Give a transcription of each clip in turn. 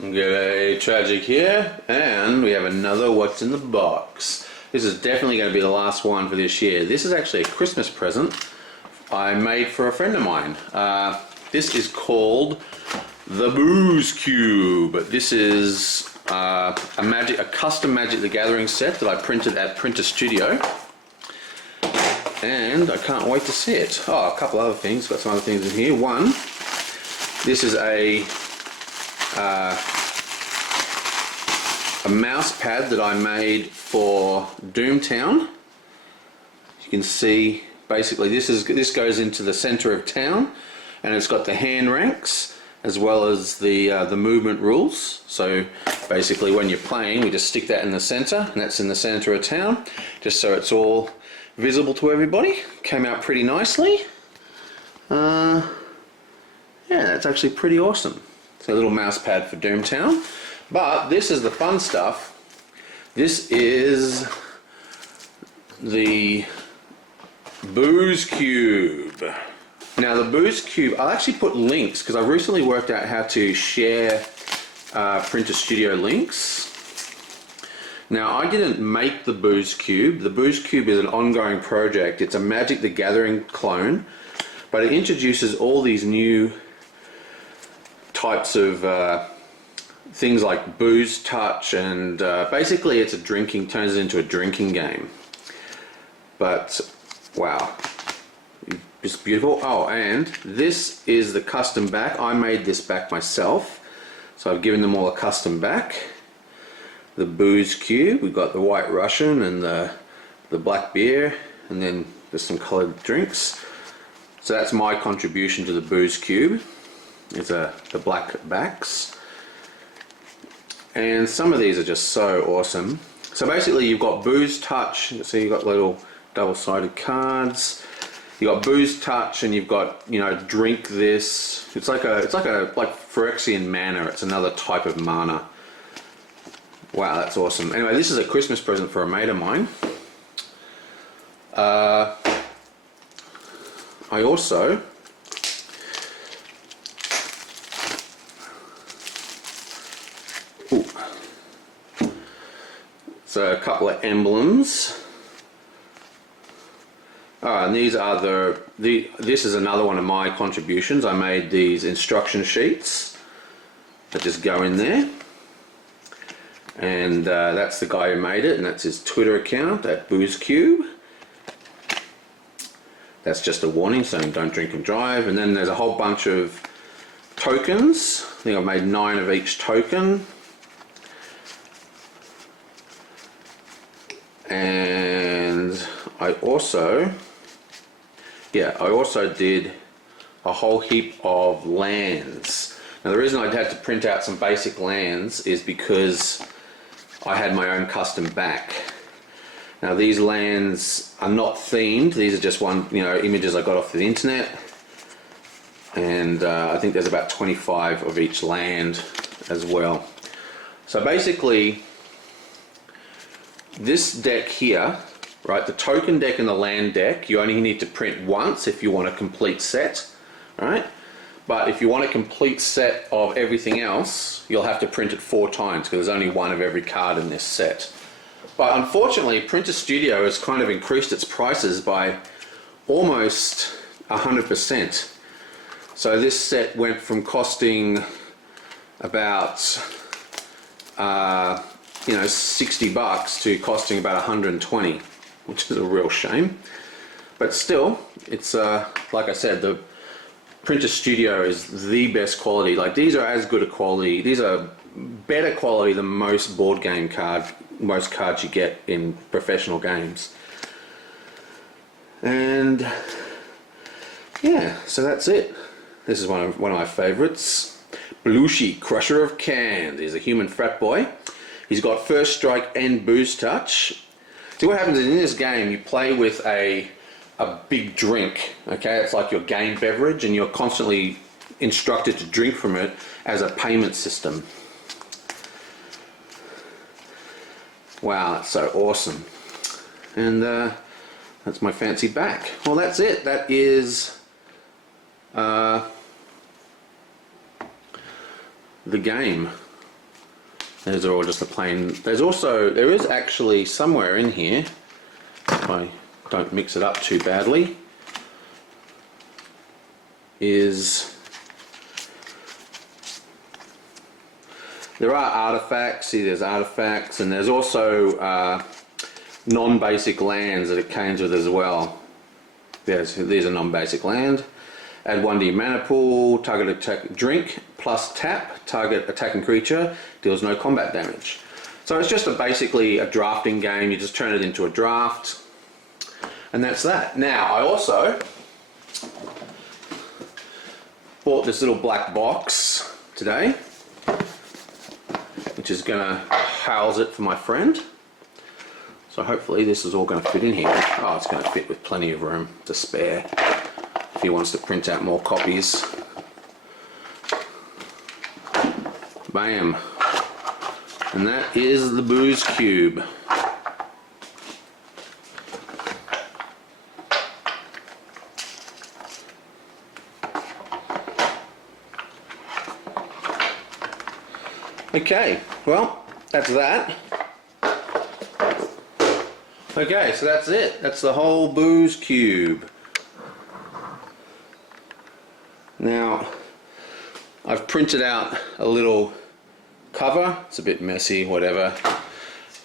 G'day, Tragic here, and we have another What's in the Box. This is definitely going to be the last one for this year. This is actually a Christmas present I made for a friend of mine. This is called the Booze Cube. This is a custom Magic the Gathering set that I printed at Printer Studio. And I can't wait to see it. Oh, a couple other things. Got some other things in here. One, this is a mouse pad that I made for Doomtown. You can see basically this goes into the center of town, and it's got the hand ranks as well as the movement rules. So basically when you're playing, we just stick that in the center, and that's in the center of town, just so it's all visible to everybody. Came out pretty nicely. Yeah, that's actually pretty awesome. It's a little mouse pad for Doomtown. But this is the fun stuff. This is the Booze Cube. Now the Booze Cube, I'll actually put links because I recently worked out how to share Printer Studio links. Now I didn't make the Booze Cube. The Booze Cube is an ongoing project. It's a Magic the Gathering clone, but it introduces all these new types of things like booze touch, and basically it's turns it into a drinking game. But wow, it's beautiful. Oh, and this is the custom back. I made this back myself, so I've given them all a custom back. The Booze Cube, we've got the White Russian and the black beer, and then there's some colored drinks. So that's my contribution to the Booze Cube. It's the black backs. And some of these are just so awesome. So basically you've got Booze Touch, so you've got little double-sided cards. You've got Booze Touch, and you've got, you know, Drink This. It's like Phyrexian mana. It's another type of mana. Wow, that's awesome. Anyway, this is a Christmas present for a mate of mine. I also so a couple of emblems. And these are this is another one of my contributions. I made these instruction sheets that just go in there, and that's the guy who made it, and that's his Twitter account at BoozeCube. That's just a warning saying don't drink and drive. And then there's a whole bunch of tokens. I think I've made 9 of each token. And I also did a whole heap of lands. Now the reason I had to print out some basic lands is because I had my own custom back. Now these lands are not themed. These are just images I got off the internet, and I think there's about 25 of each land as well. So basically, this deck here, right, the token deck and the land deck, you only need to print once if you want a complete set, right? But if you want a complete set of everything else, you'll have to print it 4 times because there's only one of every card in this set. But unfortunately, Printer Studio has kind of increased its prices by almost 100%. So this set went from costing about $60 to costing about 120, which is a real shame. But still, it's like I said, the Printer Studio is the best quality. Like, these are as good a quality. These are better quality than most most cards you get in professional games. And yeah, so that's it. This is one of my favorites. Belushi, Crusher of Cans. He's a human frat boy. He's got First Strike and Booze Touch. See, what happens is in this game you play with a big drink, okay? It's like your game beverage, and you're constantly instructed to drink from it as a payment system. Wow, that's so awesome. And that's my fancy back. Well, that's it. That is the game. Those are all just the plain. There is actually somewhere in here, if I don't mix it up too badly, there are artifacts. See, there's artifacts, and there's also non-basic lands that it comes with as well. There's a non-basic land. Add 1D mana pool, target attack drink, plus tap, target attacking creature, deals no combat damage. So it's just basically a drafting game. You just turn it into a draft, and that's that. Now, I also bought this little black box today, which is going to house it for my friend. So hopefully this is all going to fit in here. Oh, it's going to fit with plenty of room to spare if he wants to print out more copies. Bam. And that is the Booze Cube. Okay, well, that's that. Okay, so that's it. That's the whole Booze Cube. Now, I've printed out a little cover. It's a bit messy, whatever.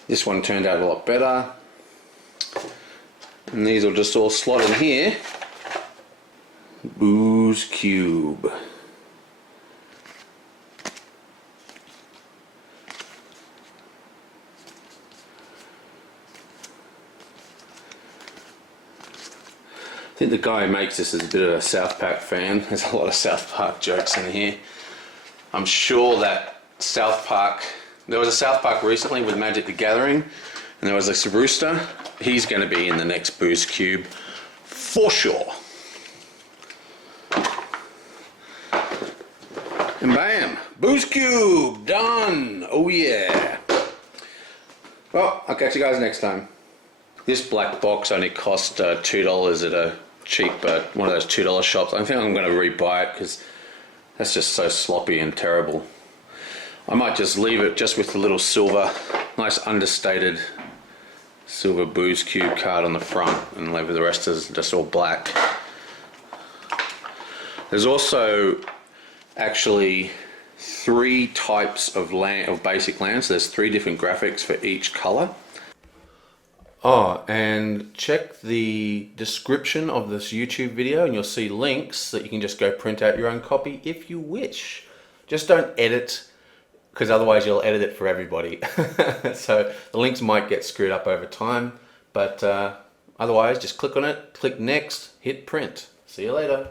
This one turned out a lot better. And these will just all slot in here. Booze Cube. I think the guy who makes this is a bit of a South Park fan. There's a lot of South Park jokes in here. I'm sure that there was a South Park recently with Magic the Gathering, and there was this rooster. He's going to be in the next Booze Cube for sure. And bam, Booze Cube done. Oh yeah. Well, I'll catch you guys next time. This black box only cost $2 at a cheap, one of those $2 shops. I think I'm going to rebuy it because that's just so sloppy and terrible. I might just leave it just with the little silver, nice understated silver Booze Cube card on the front, and leave the rest as just all black. There's also actually 3 types of basic lands. So there's 3 different graphics for each color. Oh, and check the description of this YouTube video and you'll see links that you can just go print out your own copy if you wish. Just don't edit, because otherwise you'll edit it for everybody. So the links might get screwed up over time, but otherwise just click on it, click next, hit print. See you later.